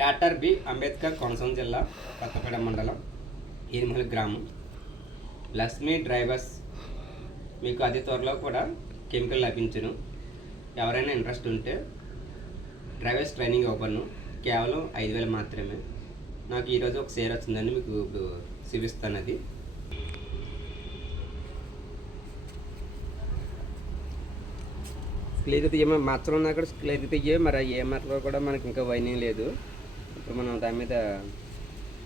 Doctor B. Ambedkar Konaseema జిల్లా కొత్తపేట మండలం ఈనిమల గ్రామం. లక్ష్మీ డ్రైవర్స్ మీకు అతి త్వరలో కూడా కెమికల్ లభించును. ఎవరైనా ఇంట్రెస్ట్ ఉంటే డ్రైవర్స్ ట్రైనింగ్ ఇవ్వబడును. కేవలం ఐదు వేలు మాత్రమే. నాకు ఈరోజు ఒక షేర్ వచ్చిందని మీకు ఇప్పుడు చూపిస్తాను అది. క్లియర్ తీయమ మచ్చలు ఉన్నా కూడా క్లియర్ తీయ మరి ఏ మచ్చలో కూడా మనకి ఇంకా వైనింగ్ లేదు. ఇప్పుడు మనం దాని మీద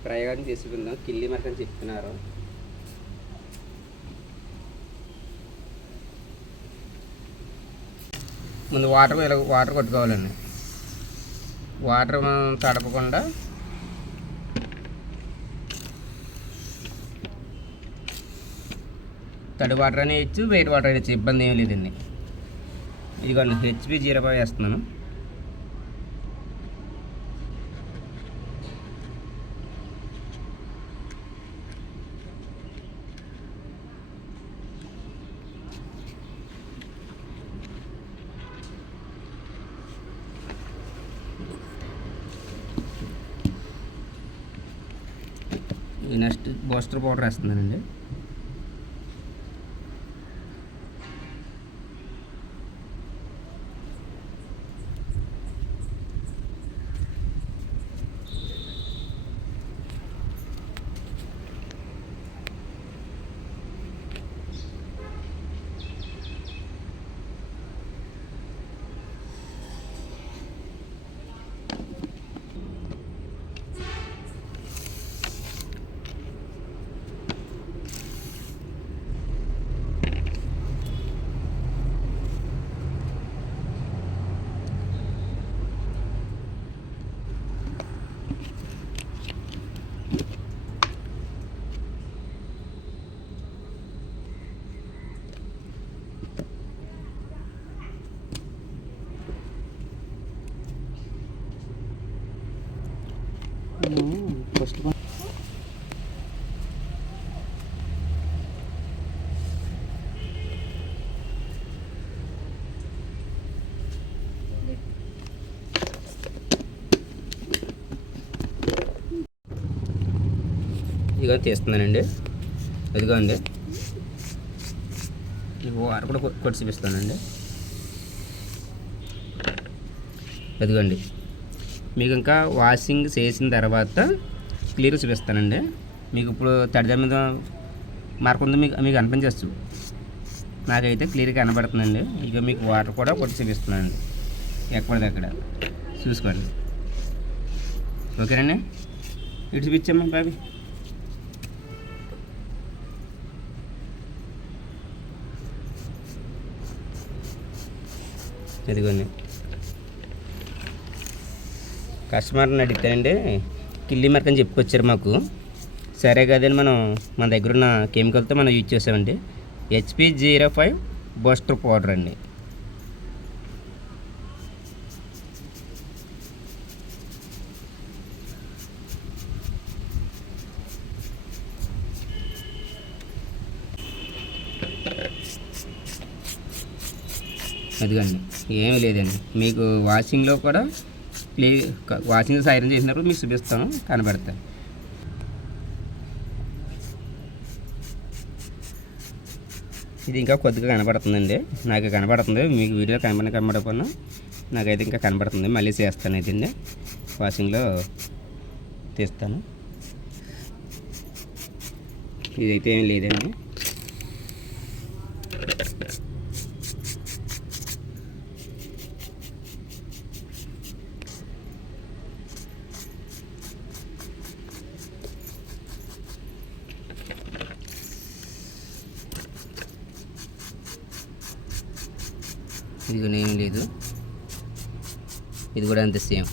ప్రయోగం చేసుకుందాం. కిల్లి మరక అని చెప్తున్నారు. ముందు వాటర్ ఇలా వాటర్ కొట్టుకోవాలండి. వాటర్ మనం తడపకుండా తడి వాటర్ అని ఇచ్చు వెయిట్ వాటర్ అనేది ఇబ్బంది ఏం లేదండి. ఇదిగోండి హెచ్పి జీరో ఫైవ్ వేస్తున్నాను. ఈ నెక్స్ట్ బూస్టర్ పౌడర్ వేస్తున్నానండి. ఫస్ట్ ఇదిగో తీస్తున్నానండి. ఇదిగో అండి ఈ కూడా కొట్టి చూపిస్తానండి ఇదిగోండి. మీకు ఇంకా వాషింగ్ చేసిన తర్వాత క్లియర్ చూపిస్తానండి. మీకు ఇప్పుడు తడిద మీద మరకుంది మీకు మీకు అనిపించవచ్చు నాకైతే క్లియర్గా కనబడుతుందండి. ఇక మీకు వాటర్ కూడా కొట్టి చూపిస్తున్నానండి. ఎక్కడిదక్కడ? చూసుకోండి. ఓకేనండి? ఇటు చూపించమ్మా బాబీ. ఇదిగోండి. కస్టమర్ని అడిగితేనండి కిల్లి మరక అని చెప్పుకొచ్చారు మాకు. సరే కదండి మనం మన దగ్గర ఉన్న కెమికల్తో మనం యూజ్ చేసామండి. HP zero five booster powder అండి. అదిగండి ఏమీ లేదండి. మీకు వాషింగ్లో కూడా ప్లే వాషింగ్ సైరన్ చేసినప్పుడు మీకు చూపిస్తాను కనబడతాను ఇది ఇంకా కొద్దిగా కనబడుతుందండి. నాకు కనబడుతుంది మీకు వీడియో కనబడి కనబడకపోయినా నాకైతే ఇంకా కనబడుతుంది. మళ్ళీ చేస్తాను అయితే వాషింగ్లో తీస్తాను. ఇదైతే ఏం లేదండి. ఇది కూడా ఏం లేదు. ఇది కూడా అంతే సేమ్.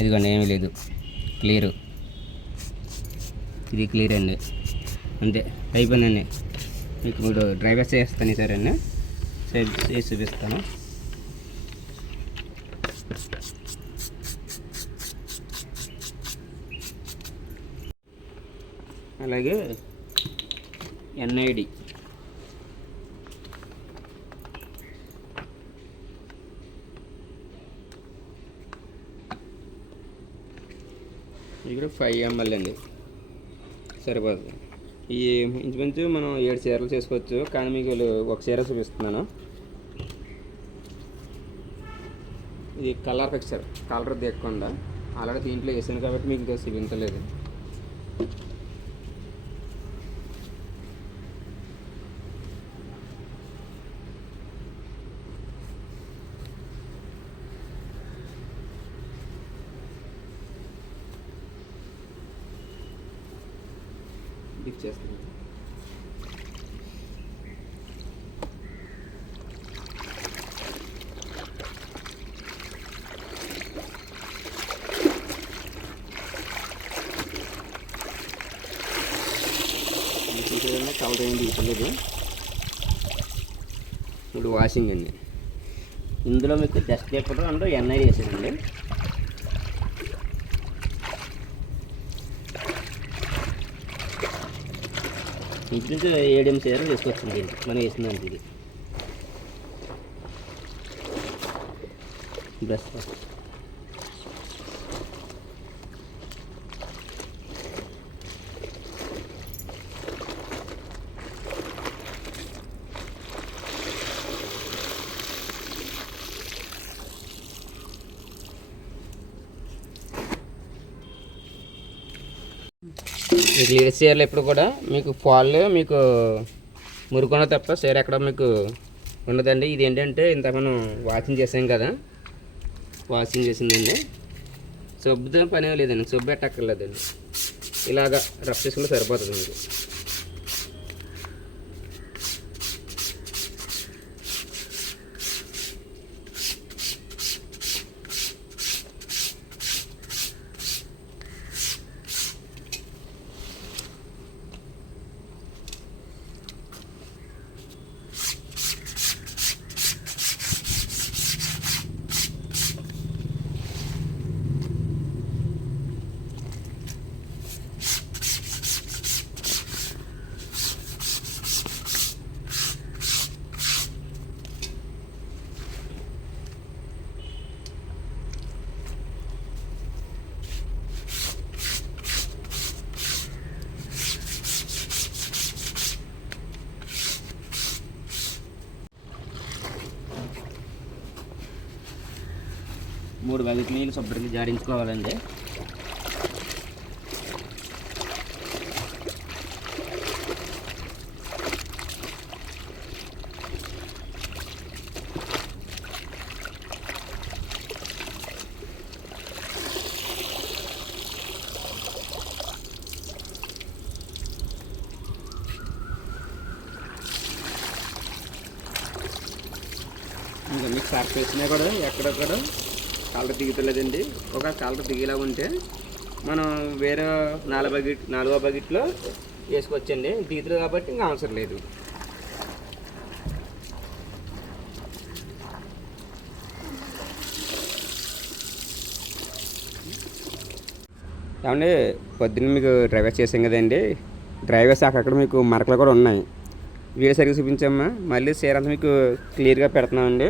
ఇదిగోండి ఏమీ లేదు. క్లియర్. ఇది క్లియర్ అండి. అంతే అయిపోయిందండి. మీకు ఇప్పుడు డ్రైవర్ చేస్తాను సరే అండి చేసి చూపిస్తాను. అలాగే ఎన్ఐడి. ఇక్కడ ఫైవ్ ఎంఎల్ అండి. సరిపోదు ఈ ఇంచుమించు మనం ఏడు చీరలు చేసుకోవచ్చు. కానీ మీకు ఒక చీర చూపిస్తున్నాను. ఇది కలర్ పిక్చర్ కలర్ తీయకుండా ఆల్రెడీ దీంట్లో వేసాను కాబట్టి మీకు ఇంకా చూపించలేదు. డిప్ చేస్తాను కలర్ ఇప్పుడు వాషింగ్ అండి ఇందులో మీకు డస్ట్ పేపర్ అండ్ ఎన్ఐ వేసానండి ఇంచుమించు ఏడెనిమిది చీరలు వేసుకోవచ్చు దీనికి మనం వేసిన దానికి ఇది. బ్రష్ మీకు లీడర్ చీరలు ఎప్పుడు కూడా మీకు ఫాల్ మీకు మురుకొన తప్ప చీర ఎక్కడ మీకు ఉండదండి. ఇది ఏంటంటే ఇంత మనం వాషింగ్ చేసాం కదా వాషింగ్ చేసిందండి. సబ్బుతో పని లేదండి సబ్బు పెట్టక్కర్లేదండి. ఇలాగా రఫ్ చేసుకుంటే సరిపోతుంది మీకు మూడు బకెట్ నీళ్ళు శుభ్రంగా జాడించుకోవాలండి. ఇంకా మీకు సర్ఫ్ వేసినా కూడా ఎక్కడెక్కడ కలర్ దిగుతలేదండి. ఒక కలర్ దిగేలా ఉంటే మనం వేరే నాలుగు బకెట్ నాలుగో బకెట్లో వేసుకోవచ్చండి దిగుతుంది కాబట్టి ఇంకా అవసరం లేదు. ఏమండి పొద్దున్న మీకు డ్రైవర్స్ చేసాం కదండి. డ్రైవర్స్ అక్కడక్కడ మీకు మరకలు కూడా ఉన్నాయి. వీడియో సరిగ్గా చూపించమ్మా. మళ్ళీ సీరంతా అంతా మీకు క్లియర్గా పెడుతున్నామండి.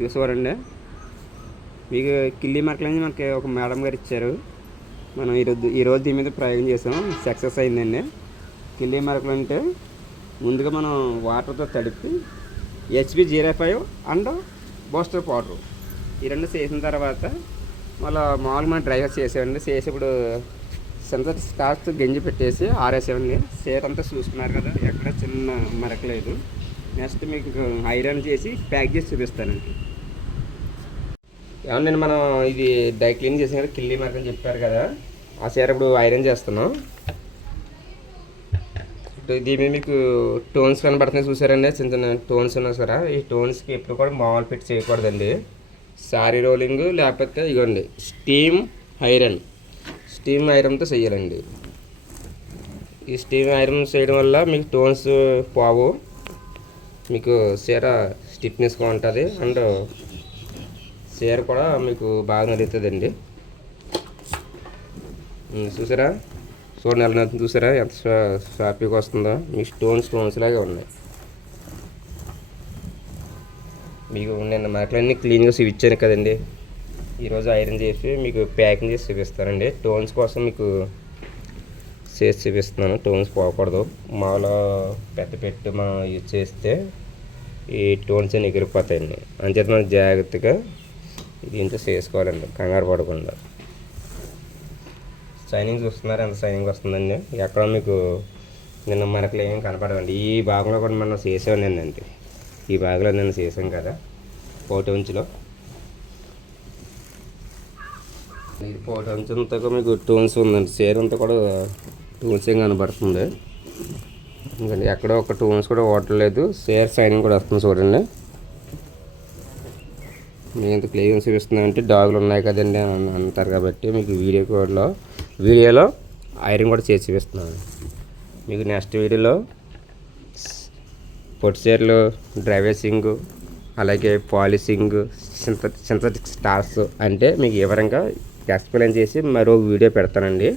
ఇది చూడండి మీకు కిల్లి మార్కులు అనేది మనకి ఒక మేడం గారు ఇచ్చారు. మనం ఈరోజు ఈరోజు దీని మీద ప్రయోగం చేసాం. సక్సెస్ అయిందండి. కిల్లి మార్కులు అంటే ముందుగా మనం వాటర్తో తడిపి HP zero five and booster powder. ఈ రెండు చేసిన తర్వాత మళ్ళీ మామూలుగా మనం డ్రైవర్ చేసామండి చేసి ఇప్పుడు సెన్సర్ స్టార్ట్ గంజి పెట్టేసి ఆరేసామండి సేర్ అంతా చూసుకున్నారు కదా ఎక్కడ చిన్న మరకలేదు. నెక్స్ట్ మీకు ఐరన్ చేసి ప్యాక్ చేసి చూపిస్తానండి. ఏమన్నా మనం ఇది డై క్లీన్ చేసాం కదా కిల్లి మార్క్ అని చెప్పారు కదా ఆ చీర ఇప్పుడు ఐరన్ చేస్తున్నాం. దీని మీకు టోన్స్ కనబడుతున్నాయి చూసారండి చిన్న చిన్న టోన్స్ ఉన్నాయి సరే ఈ టోన్స్కి ఎప్పుడు కూడా మామూలు ఫిట్ చేయకూడదండి. సారీ రోలింగ్ లేకపోతే ఇగోండి స్టీమ్ ఐరన్. స్టీమ్ ఐరన్తో చేయాలండి ఈ స్టీమ్ ఐరన్ చేయడం వల్ల మీకు టోన్స్ పోవు మీకు చీర స్టిఫ్నెస్గా ఉంటుంది అండ్ చీర కూడా మీకు బాగా నలుగుతుందండి చూసారా? చూడండి ఎలా నలుగుతుంది చూసారా? ఎంత షా- వస్తుందో. మీకు స్టోన్స్ స్టోన్స్ లాగే ఉన్నాయి. మీకు నిన్న మరకలన్నీ క్లీన్గా చూపించాను కదండి. ఈరోజు ఐరన్ చేసి మీకు ప్యాకింగ్ చేసి చూపిస్తానండి. టోన్స్ కోసం మీకు చేసి చూపిస్తున్నాను. టోన్స్ పోకూడదు. మాలో పెద్ద పెట్టి మనం యూజ్ చేస్తే ఈ టోన్స్ అని ఎగిరిపోతాయండి అంచేత మనం జాగ్రత్తగా దీంతో చేసుకోవాలండి. కంగారు పడకుండా. షైనింగ్ చూస్తున్నారు ఎంత షైనింగ్ వస్తుందండి. ఎక్కడ మీకు నిన్న మనకులు ఏం కనపడవండి. ఈ భాగంలో కూడా మనం చేసేవాడిని అండి ఈ భాగంలో నిన్న చేసాం కదా ఫోటో ఉంచులో. ఇది ఫోటో ఉంచంతా మీకు టూన్స్ ఉందండి. చీర అంతా కూడా టూన్స్ ఏం కనబడుతుంది ఎందుకంటే ఎక్కడో ఒక టూన్స్ కూడా ఓడలేదు చీర షైనింగ్ కూడా వస్తుంది చూడండి. మేము ఎంత క్లియరెన్స్ చూపిస్తుందంటే డాగులు ఉన్నాయి కదండి అని అంటారు కాబట్టి మీకు వీడియో కోడ్లో వీడియోలో ఐరన్ కూడా చేసి చూపిస్తున్నాను. మీకు నెక్స్ట్ వీడియోలో పొట్టిచీరలు డ్రైవేసింగ్ అలాగే పాలిషింగ్ సింథ సింథటిక్ స్టార్స్ అంటే మీకు వివరంగా ఎక్స్ప్లెయిన్ చేసి మరో వీడియో పెడతానండి.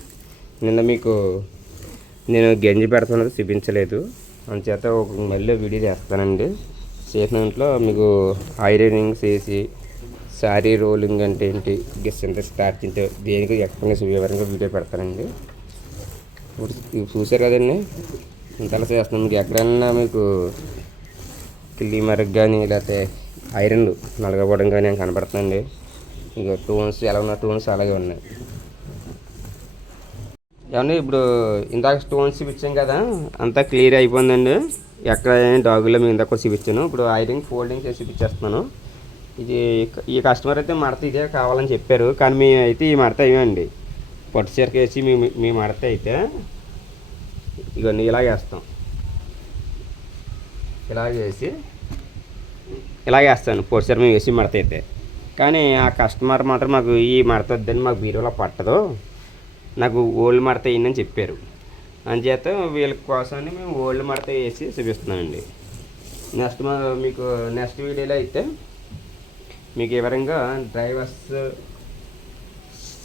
నిన్న మీకు నేను గంజి పెడుతున్నది చూపించలేదు. అందుచేత ఒక మళ్ళీ వీడియో చేస్తానండి. చేసిన దాంట్లో మీకు ఐరనింగ్ చేసి శారీ రోలింగ్ అంటే ఏంటి? సింత స్టార్ట్ అంటే దేనికి ఎక్స్ప్లెయిన్ వివరంగా వీడియో పెడతానండి. ఇప్పుడు చూసారు చూశారు కదండి? ఇంతలా చేస్తున్నాం. మీకు ఎక్కడన్నా మీకు క్లీమర్కి కానీ లేకపోతే ఐరన్ నలగపోవడం కానీ ఏం కనపడుతుందండి? ఇక టోన్స్ ఎలా ఉన్న టోన్స్ అలాగే ఉన్నాయి. ఏమన్నా ఇప్పుడు ఇందాక స్టోన్స్ చూపించాం కదా అంతా క్లియర్ అయిపోయిందండి. ఎక్కడ డాగులో మేము ఇందాక చూపించాను. ఇప్పుడు ఐరన్ ఫోల్డింగ్ చేసి చూపించేస్తున్నాను ఇది ఈ కస్టమర్ అయితే మడత ఇదే కావాలని చెప్పారు. కానీ మేము అయితే ఈ మడత ఇవ్వండి పట్టు చీరకి వేసి మీ మీ మడత అయితే ఇవన్నీ ఇలా వేస్తాం. ఇలా వేసి ఇలా వేస్తాను. పొడి చీర మేము వేసి మడత అయితే. కానీ ఆ కస్టమర్ మాత్రం మాకు ఈ మడత వద్దని మాకు బీరులో పట్టదు. నాకు ఓల్డ్ మడత వేయండి చెప్పారు. అందుచేత వీళ్ళ కోసమని మేము ఓల్డ్ మడత వేసి చూపిస్తున్నామండి. నెక్స్ట్ మీకు నెక్స్ట్ వీడియోలో అయితే మీకు వివరంగా డ్రైవర్స్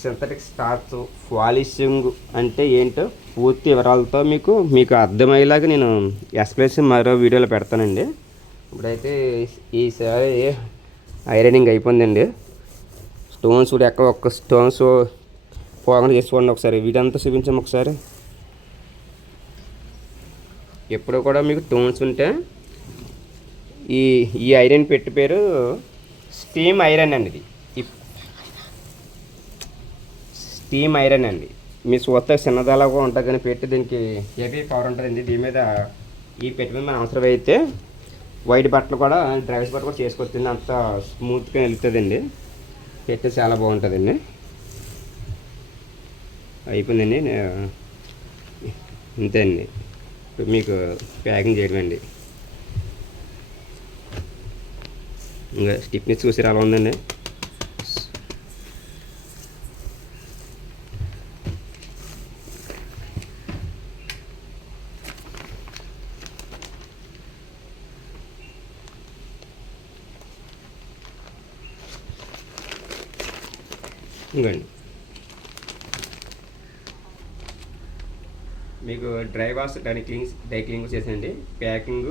సింథటిక్ స్టార్స్ పాలిషింగ్ అంటే ఏంటో పూర్తి వివరాలతో మీకు మీకు అర్థమయ్యేలాగా నేను ఎక్స్ప్లెనేషన్ మరో వీడియోలో పెడతానండి. ఇప్పుడైతే ఈసారి ఐరనింగ్ అయిపోయిందండి. స్టోన్స్ కూడా ఎక్కడ ఒక్క స్టోన్స్ పోకుండా చేసుకోండి ఒకసారి. వీటంతా చూపించాము ఒకసారి. ఎప్పుడు కూడా మీకు టోన్స్ ఉంటే ఈ ఈ ఐరన్ పెట్టి పేరు స్టీమ్ ఐరన్ అండి ఇది. స్టీమ్ ఐరన్ అండి. మీ చూస్తే చిన్నదలాగా ఉంటుంది కానీ పెట్టి దీనికి హెవీ పవర్ ఉంటుందండి. దీని మీద ఈ పెట్టి మీద మన అవసరం అయితే వైట్ బట్టలు కూడా డ్రైవర్స్ బట్టలు కూడా చేసుకోవచ్చండి అంత స్మూత్గా వెళ్తుందండి పెట్టి చాలా బాగుంటుందండి. అయిపోయిందండి. అంతే అండి. మీకు ప్యాకింగ్ చేయడం అండి ఇంకా స్టిఫ్నెస్ చూసి అలా ఉందండి ఇంకండి మీకు dry wash dry clean dry clean చేసేయండి. ప్యాకింగ్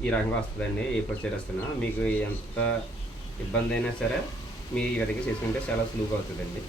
ఈ రకంగా వస్తుందండి ఏ చేరేస్తున్నా మీకు ఎంత ఇబ్బంది అయినా సరే మీరు ఈ విధంగా చేసుకుంటే చాలా సులువుగా అవుతుందండి.